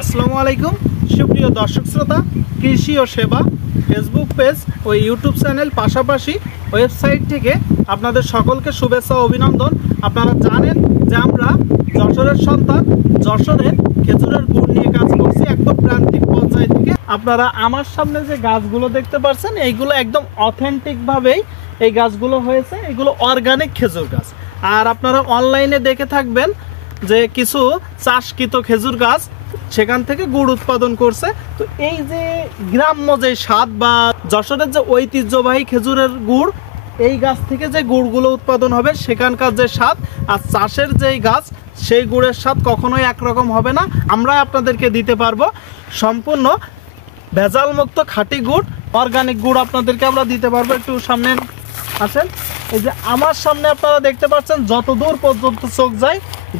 আসসালামু আলাইকুম সুপ্রিয় দর্শক শ্রোতা, কৃষি ও সেবা ফেসবুক পেজ ও ইউটিউব চ্যানেল পাশাপাশি ওয়েবসাইট থেকে আপনাদের সকলকে শুভেচ্ছা ও অভিনন্দন। আপনারা জানেন যে আমরা যশোরের সন্তান, যশোরের খেজুরের গুড় নিয়ে কাজ করছি একদম প্রান্তিক পর্যায় থেকে। আপনারা আমার সামনে যে গাছগুলো দেখতে পাচ্ছেন এইগুলো একদম অথেন্টিকভাবেই এই গাছগুলো হয়েছে, এগুলো অর্গানিক খেজুর গাছ। আর আপনারা অনলাইনে দেখে থাকবেন যে কিছু চাষকৃত খেজুর গাছ সেখান থেকে গুড় উৎপাদন করছে। তো এই যে গ্রাম্য যে স্বাদ বা যশোরের যে ঐতিহ্যবাহী খেজুরের গুড়, এই গাছ থেকে যে গুড়গুলো উৎপাদন হবে সেখানকার যে স্বাদ আর চাষের যেই গাছ সেই গুড়ের স্বাদ কখনোই একরকম হবে না। আমরা আপনাদেরকে দিতে পারবো সম্পূর্ণ ভেজালমুক্ত খাঁটি গুড়, অর্গানিক গুড় আপনাদেরকে আমরা দিতে পারবো। একটু সামনে আছেন, এই যে আমার সামনে আপনারা দেখতে পাচ্ছেন যত দূর পর্যন্ত চোখ যায়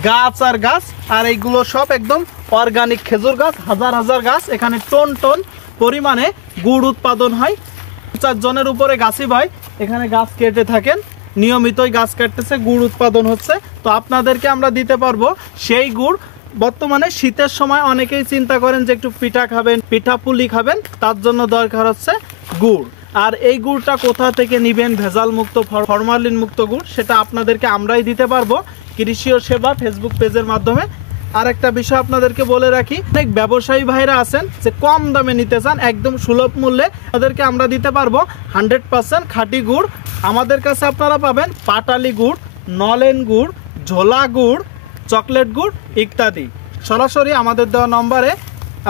গাছ আর গাছ, আর এইগুলো সব একদম অর্গানিক খেজুর গাছ। হাজার হাজার গাছ, এখানে টন টন পরিমাণে গুড় উৎপাদন হয়। 4 জনের উপরে গাছই ভাই এখানে গাছ কেটে থাকেন, নিয়মিতই গাছ কাটতেছে, গুড় উৎপাদন হচ্ছে। তো আপনাদেরকে আমরা দিতে পারবো সেই গুড়। বর্তমানে শীতের সময় অনেকেই চিন্তা করেন যে একটু পিঠা খাবেন, পিঠা পুলি খাবেন, তার জন্য দরকার হচ্ছে গুড়। আর এই গুড়টা কোথা থেকে নেবেন, ভেজাল মুক্ত ফরমালিন মুক্ত গুড়, সেটা আপনাদেরকে আমরাই দিতে পারবো কৃষি ও সেবা ফেসবুক পেজের মাধ্যমে। আর একটা বিষয় আপনাদেরকে বলে রাখি, অনেক ব্যবসায়ী ভাইরা আছেন যে কম দামে নিতে চান একদম সুলভ মূল্যে, তাদেরকে আমরা দিতে পারবো 100% খাঁটি গুড়। আমাদের কাছে আপনারা পাবেন পাটালি গুড়, নলেন গুড়, ঝোলা গুড়, চকলেট গুড় ইত্যাদি। সরাসরি আমাদের দেওয়া নম্বরে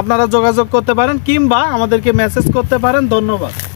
আপনারা যোগাযোগ করতে পারেন কিংবা আমাদেরকে মেসেজ করতে পারেন। ধন্যবাদ।